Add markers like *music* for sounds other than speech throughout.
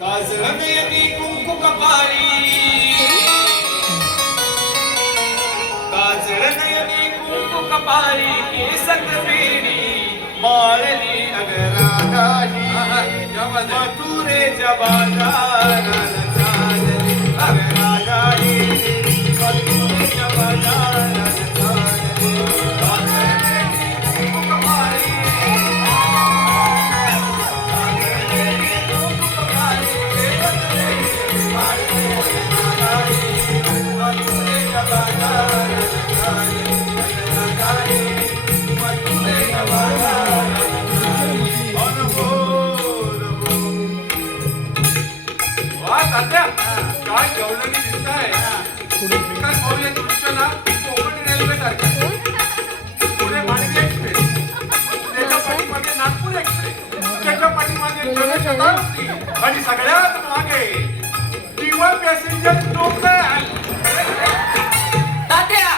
काजळनयनी कुंकू कपाळी. काजळनयनी कुंकू कपाळी केसक वेणी माळली अगरागाही. मथुरेच्या बाजाराला जनशताब्दी आणि सगळ्यात मागे दिवळ पॅसेंजर टोकन तात्या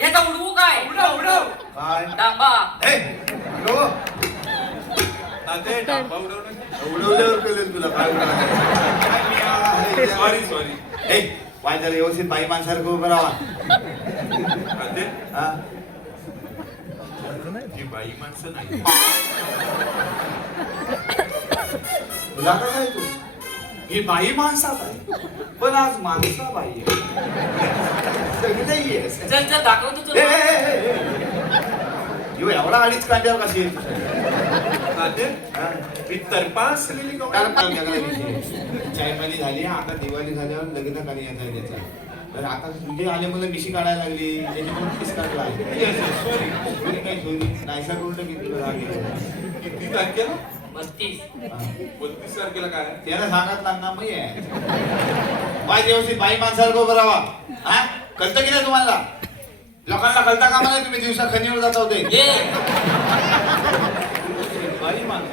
याचा उडवू काय? उडव उडव. काय? डांबा. हे, लो. तात्या डांबा उडवणं? उडवल्यावर कळेल तुला काय उडवलं. सॉरी सॉरी हे, पाय जरा व्यवस्थित बाई माणसारखं उभं राहा. हा? बाई माणसं नाही. *laughs* तुला का काय तू ही बाई माणसात आहे. पण आज माणसा बाई आहे. सगळी नाही आहेस. चल चल दाखवतो तुला. ह्यो एवढा अडीच कांड्यावर कशी आहे? तात्या हा? ही तरपा असलेली त्याला गवळणी पाणी टाकायला विषय. चाय पाणी झाली आता दिवाळी झाल्यावर लग्न कार्य येता त्याचा तर आता तुझे आले मला मिशी काढायला लागली. त्याच्यामुळे किस काढला? सॉरी कोणी काही ठेवली नाहीसा करून टाकी तुला राग येतो. किती तारखेला? हा. बत्तीस तारखेला काय? त्याला सांगत लागणार मी आहे बाई व्यवस्थित बाई माणसाला उभं राहा हा? कळतं की नाही तुम्हाला? लोकांना कळता का मला तुम्ही दिवसा खनिवर जाता होते? ये. बाई माणूस.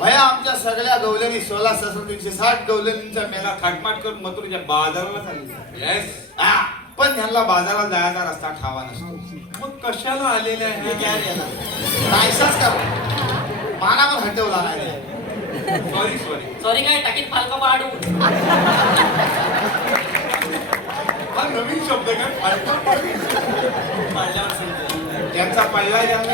भया आमच्या सगळ्या गवलनी सोळा सतरा तीनशे साठ गवलनींचा मेला थाटमाट करून मथुरीच्या बाजाराला चालली. येस हा. पण त्यांना बाजारात जायचा रस्ता खावा नसतो. मग कशाला आलेले आहे? नाहीसाच का मानावर हटवला नाही. सॉरी सॉरी सॉरी काय टाकीत फालका पाडू. हा नवीन शब्द काय फालका पाडवी. त्यांचा पहिला त्यांना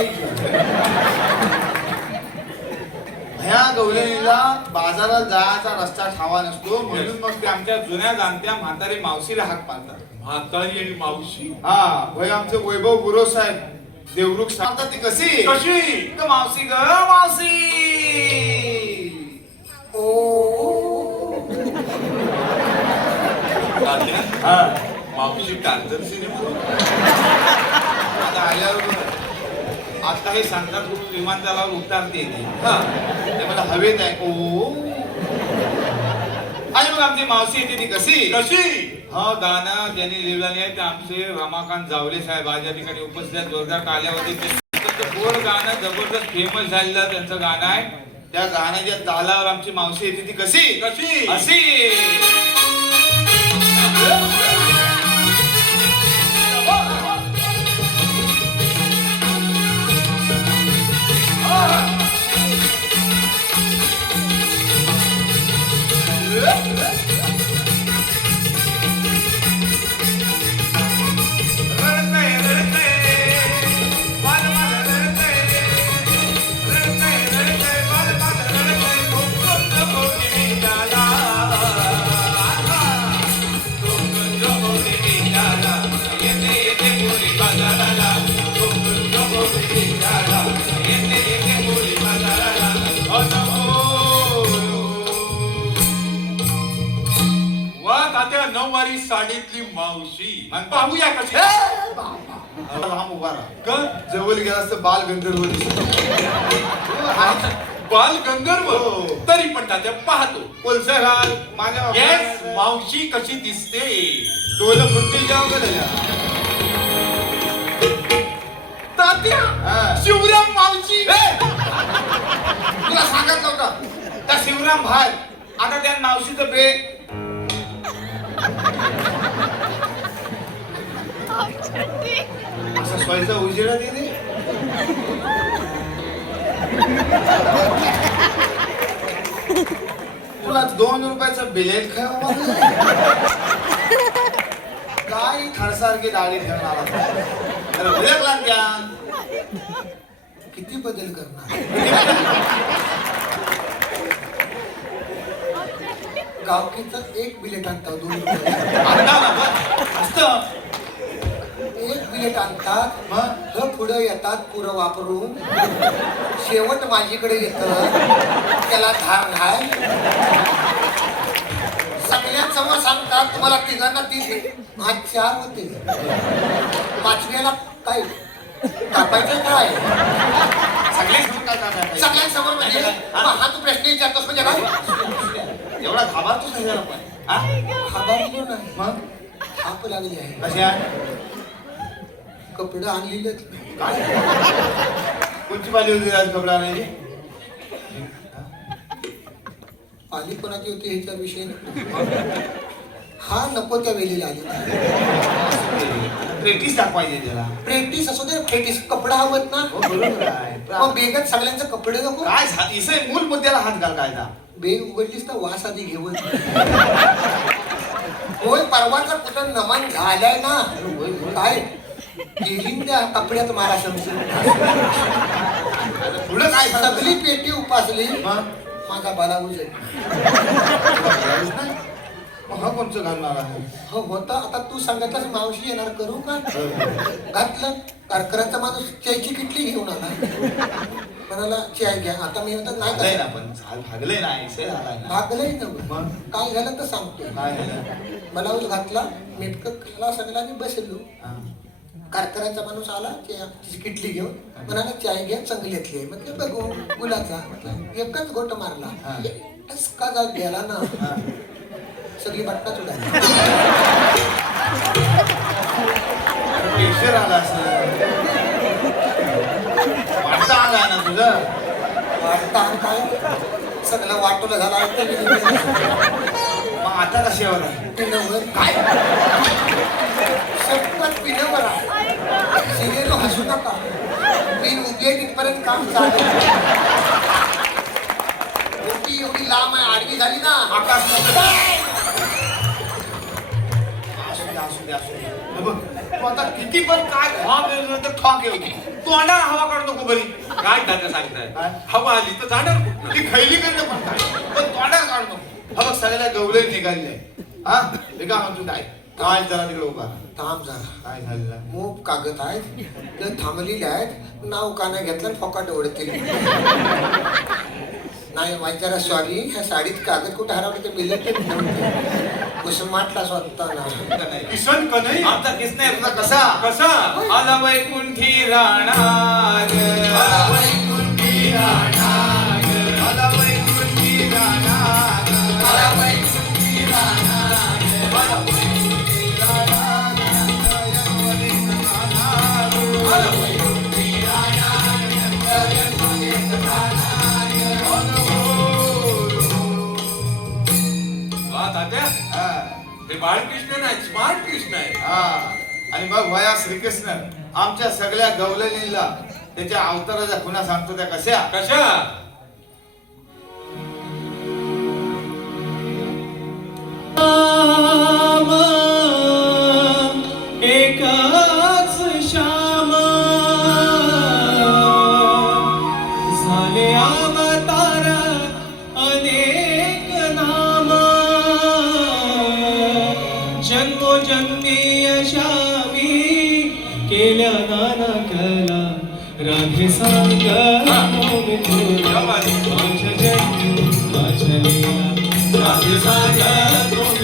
ह्या गवलनीला बाजारात जायचा रस्ता ठावा नसतो म्हणून मग ते आमच्या जुन्या जाणत्या म्हातारी मावशीला हाक मारतात. म्हातारी आणि मावशी? हा भय आमचे वैभव गुरु साहेब. देवरुख सांगतात ती कशी? कशी? ग मावशी ग मावशी! तात्या, हा. मावशी टार्झन सिनेमा. आता आल्यावर बघ. आता हे सांगतात कुठून विमानतळावर उतरते ते. हा. ते मला हवेत आहे. ओ. आणि मग आमची मावशी येते ती कशी? कशी? हा गाणं ज्यांनी लिहिलेलं आहे ते आमचे रमाकांत जावले साहेब. आज या ठिकाणी उपस्थित जोरदार त्यांचं गोड गाणं जबरदस्त फेमस झालेलं त्यांचं गाणं आहे. त्या गाण्याच्या तालावर आमची मावशी येते ती कशी? कशी? अशी. नऊवारी साडीतली मावशी पाहूया कशी. लांब उभा राहा ग- जवळ गेलास तर बाल गंधर्व दिसतो बाल गंधर्व हो. तरी पण तात्या पाहतो. कोलसा घाल माझ्या येस मावशी कशी दिसते? डोलं फुटतील जेव्हा का त्याच्या तात्या हा. शिवराम मावशी. तुला सांगत नव्हतं. त्या शिवराम भाई आता त्या मावशीचं बे पैसा स्वयंचा उजेडा दे तुला दोन रुपयाचं बिलेट काय काय खडसारखी दाढी ठेवणार अरे बिलेट लाग द्या किती बदल करणार? गावकीचं एक बिलेट आणता दोन रुपये आणता बिलेट आणतात मग ह पुढं येतात पुरं वापरून. शेवट माझीकडे येत. त्याला धार घाल सगळ्यांसमोर सांगतात तुम्हाला तिघांना तीन आज चार होते. पाचव्याला काय कापायचं काय? सगळे सांगतात आता काही. सगळ्यांसमोर म्हणजे हा? हा तू प्रश्न विचारतोस म्हणजे काय? एवढा घाबरतोच नाही जरा पण. हा? खबर नाही. मग थाप लागली आहे. कशा? कपडे आणलेले काय कोणची पाली होती आज कपडा आणायची? पाली कोणाची होती ह्याचा विषय. हा नको त्या वेळेला आली. प्रेटीस दाखवायचे त्याला. प्रेक्टिस असू दे प्रेक्टिस. कपडा हवत ना. हो बरोबर आहे. मग बेगत सगळ्यांचे कपडे नको. काय झा- इसय मूल मुद्द्याला हात घाल कायदा. बेग उघडलीस तर वास आधी घेऊन होय परवाचा कुठं नमन झालाय ना. काय? त्या कपड्यात मारा समजून. पुढं काय सगळी पेटी उपासली माझा आहे मग हा कोणचं घालणार आहे? हो होता. आता तू सांगितलंस मावशी येणार करू का? घातलं. कारकराचा माणूस चायची किटली घेऊन आला. म्हणाला चाय घ्या. आता मी म्हणतात नाही ना पण झाल भागलंय ना भागलंय? काय झालं तर सांगतो. काय झालं? ब्लाऊज घातला मेटकं खाला सगळा मी बसलो कारकराचा माणूस आला तिची किटली घेऊन म्हणाला चाय घ्या चांगल्यातली आहे म्हटलं बघू गुलाचा एकच घोट मारला. हा. टसका जा गेला ना. सगळी बट्टा उडाली आला असं. वाटतं आला ना तुझं? वाटता काय? सगळं वाटोलं झालं मग आता पिनवर काय सतत पिनवर आहे सिनेरो हसू नका मी उगे तिथपर्यंत काम चालू एवढी लांब आहे आडवी झाली ना आकाश असू द्या असू द्या असू द्या बघ, तू आता किती पण काय ठॉक येऊ तर ठॉक येऊ तू आणणार हवा काढ नको बरी काय दादा सांगताय हवा आली तर जाणार कुठं? ती खैली करणं पण काय पण तोंडार काढ नको हा बघ सगळ्या गवळे आहे हा निघा का म्हणतो काय काय जरा तिकडे उभा? थांब जरा. काय झालेलं मूग कागद आहेत ते थांबलेले आहेत नाव का नाही घेतलं फकाट ओढतील नाही माझ्या सॉरी ह्या साडीत कागद कुठे हरवले ते मिलिटरी कुसमाटला स्वतः किसन का नाही? आमचा किसना तुझा कसा? कसा? आला वैकुंठी राहणार. आला वैकुंठी राहणार. बाळकृष्ण नाही स्मार्ट कृष्ण आहे. हा. आणि मग वया श्रीकृष्ण आमच्या सगळ्या गवलनीला त्याच्या अवताराच्या खुणा सांगतो त्या कशा? कशा? एकाच जन्मोजन्मी यशावी केल्या नाना कला राधे सांग. माझ्या जन्मी माझ्या राधे सांग